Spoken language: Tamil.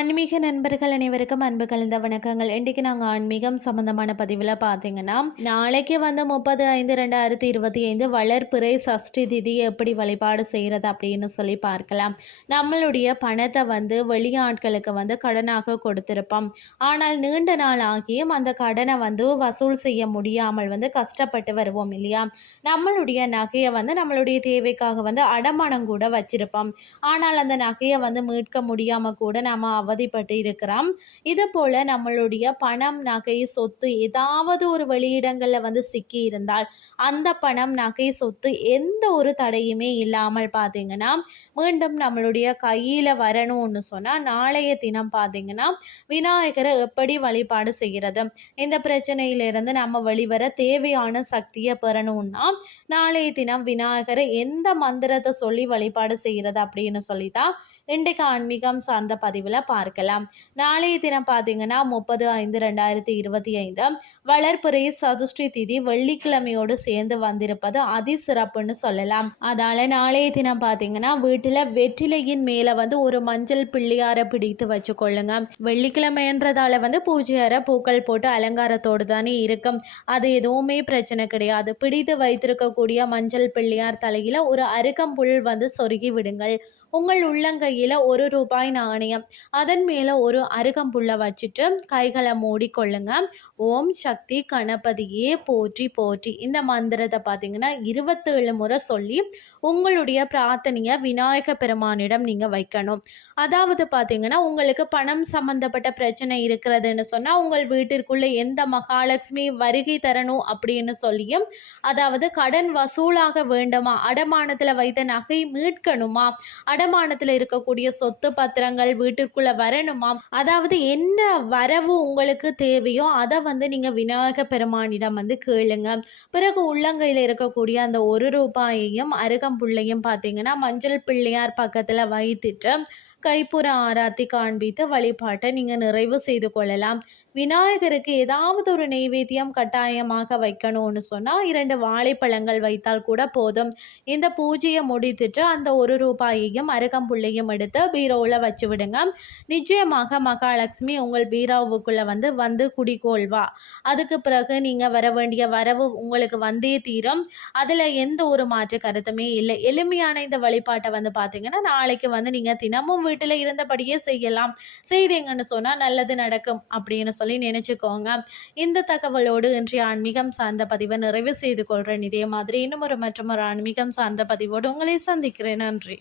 ஆன்மீக நண்பர்கள் அனைவருக்கும் அன்பு கலந்த வணக்கங்கள். இன்றைக்கு நாங்கள் ஆன்மீகம் சம்பந்தமான பதிவில் பார்த்தீங்கன்னா நாளைக்கு வந்து முப்பது ஐந்து ரெண்டாயிரத்தி இருபத்தி ஐந்து வளர்ப்பிறை சஷ்டி திதி எப்படி வழிபாடு செய்கிறது அப்படின்னு சொல்லி பார்க்கலாம். நம்மளுடைய பணத்தை வந்து வெளியாட்களுக்கு வந்து கடனாக கொடுத்திருப்போம். ஆனால் நீண்ட நாள் ஆகியும் அந்த கடனை வந்து வசூல் செய்ய முடியாமல் வந்து கஷ்டப்பட்டு வருவோம் இல்லையா? நம்மளுடைய நகையை வந்து நம்மளுடைய தேவைக்காக வந்து அடமானம் கூட வச்சிருப்போம். ஆனால் அந்த நகையை வந்து மீட்க முடியாமல் கூட நம்ம அவதிப்பட்டு இருக்கிறோம். இது போல் நம்மளுடைய பணம் நகை சொத்து ஏதாவது ஒரு வெளியிடங்களில் வந்து சிக்கி இருந்தால் அந்த பணம் நகை சொத்து எந்த ஒரு தடையுமே இல்லாமல் பார்த்தீங்கன்னா மீண்டும் நம்மளுடைய கையில் வரணும்னு சொன்னால் நாளைய தினம் பார்த்தீங்கன்னா விநாயகரை எப்படி வழிபாடு செய்கிறது இந்த பிரச்சனையிலிருந்து நம்ம வெளிவர தேவையான சக்தியை பெறணும்னா நாளைய தினம் விநாயகரை எந்த மந்திரத்தை சொல்லி வழிபாடு செய்கிறது அப்படின்னு சொல்லி தான் இன்றைக்கு ஆன்மீகம் சார்ந்த பதிவில் பார்க்கலாம். நாளைய தினம் பார்த்தீங்கன்னா முப்பது ஐந்து ரெண்டாயிரத்தி இருபத்தி ஐந்து வளர்ப்புறை சதுஷ்டி திதி வெள்ளிக்கிழமையோடு சேர்ந்து வந்திருப்பது அதி சிறப்புன்னு சொல்லலாம். அதால நாளைய தினம் பார்த்தீங்கன்னா வீட்டில் வெற்றிலையின் மேலே வந்து ஒரு மஞ்சள் பிள்ளையாரை பிடித்து வச்சுக்கொள்ளுங்க. வெள்ளிக்கிழமைன்றதால வந்து பூஜை அறை பூக்கள் போட்டு அலங்காரத்தோடு தானே இருக்கும். அது எதுவுமே பிரச்சனை கிடையாது. பிடித்து வைத்திருக்கக்கூடிய மஞ்சள் பிள்ளையார் தலையில் ஒரு அருகம்புல் வந்து சொருகி விடுங்கள். உங்கள் உள்ளங்கையில் ஒரு ரூபாய் நாணயம். அதன் மேலே ஒரு அருகம்புல்லை வச்சுட்டு கைகளை மூடிக்கொள்ளுங்க. ஓம் சக்தி கணபதியே போற்றி போற்றி. இந்த மந்திரத்தை பார்த்தீங்கன்னா இருபத்தேழு முறை சொல்லி உங்களுடைய பிரார்த்தனையை விநாயக பெருமானிடம் நீங்கள் வைக்கணும். அதாவது பார்த்தீங்கன்னா உங்களுக்கு பணம் சம்மந்தப்பட்ட பிரச்சனை இருக்கிறதுன்னு சொன்னால் உங்கள் வீட்டிற்குள்ளே எந்த மகாலட்சுமி வருகை தரணும் அப்படின்னு சொல்லியும் அதாவது கடன் வசூலாக வேண்டுமா அடமானத்தில் வைத்த நகை மீட்கணுமா அடமானத்தில் இருக்கக்கூடிய சொத்து பத்திரங்கள் வீட்டிற்குள்ள வரணுமாம் அதாவது என்ன வரவு உங்களுக்கு தேவையோ அதை வந்து நீங்கள் விநாயக பெருமானிடம் வந்து கேளுங்க. பிறகு உள்ளங்கையில் இருக்கக்கூடிய அந்த ஒரு ரூபாயையும் அருகம்புள்ளையும் பார்த்தீங்கன்னா மஞ்சள் பிள்ளையார் பக்கத்தில் வைத்துட்டு கைப்புற ஆராத்தி காண்பித்து வழிபாட்டை நீங்கள் நிறைவு செய்து கொள்ளலாம். விநாயகருக்கு ஏதாவது ஒரு நெய்வேத்தியம் கட்டாயமாக வைக்கணும்னு சொன்னால் இரண்டு வாழைப்பழங்கள் வைத்தால் கூட போதும். இந்த பூஜையை முடித்துட்டு அந்த ஒரு ரூபாயையும் அருகம்புள்ளையும் எடுத்து பீரோவில் வச்சு விடுங்க. நிச்சயமாக மகாலட்சுமி உங்கள் பீராவுக்குள்ளே வந்து வந்து குடிக்கொள்வா அதுக்கு பிறகு நீங்கள் வர வேண்டிய வரவு உங்களுக்கு வந்தே தீரும். அதில் எந்த ஒரு மாற்று கருத்துமே இல்லை. எளிமையான இந்த வழிபாட்டை வந்து பார்த்தீங்கன்னா நாளைக்கு வந்து நீங்கள் தினமும் வீட்டில் இருந்தபடியே செய்யலாம். செய்தீங்கன்னு சொன்னால் நல்லது நடக்கும் அப்படின்னு சொல்லி நினச்சிக்கோங்க. இந்த தகவலோடு இன்றைய ஆன்மீகம் சார்ந்த பதிவை நிறைவு செய்து கொள்கிறேன் இதே மாதிரி இன்னும் ஒரு மற்றும் ஒரு ஆன்மீகம் சார்ந்த பதிவோடு உங்களை சந்திக்கிறேன். நன்றி.